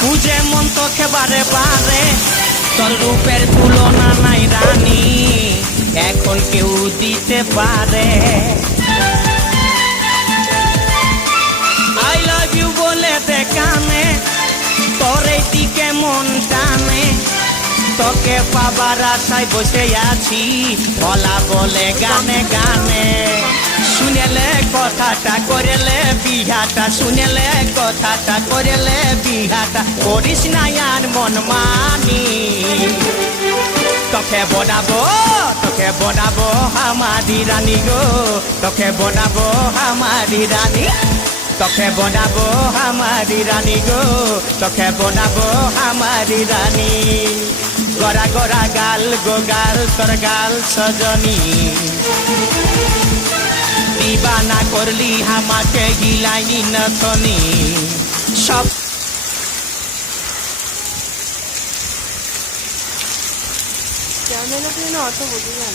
বুঝে মন তোকে বারে বারে তোর রূপের তুলনা নাই রানী এখন কেউ দিতে পারে আই লাভ ইউ বলে দে কানে তোর এই দিকে মন টানে তোকে পাবার আশায় বসে আছি বলা বলে গানে গানে শুনেলে কথাটা করেলে বিহাটা শুনেলে কথাটা করেলে বিহাটা করিস না আর মন মানি তোকে বনাবো আমারি রানী গো তোকে বনাবো আমারি রানী তোকে বনাবো আমারি রানী গো তোকে বনাবো আমারি রানী গড়া গড়া গাল গো গাল তোর গাল সজনী দিবানা করলি আমাকে গিলাইনি নথনি সব क्या मैंने अपने ना ऑटो बोल दिया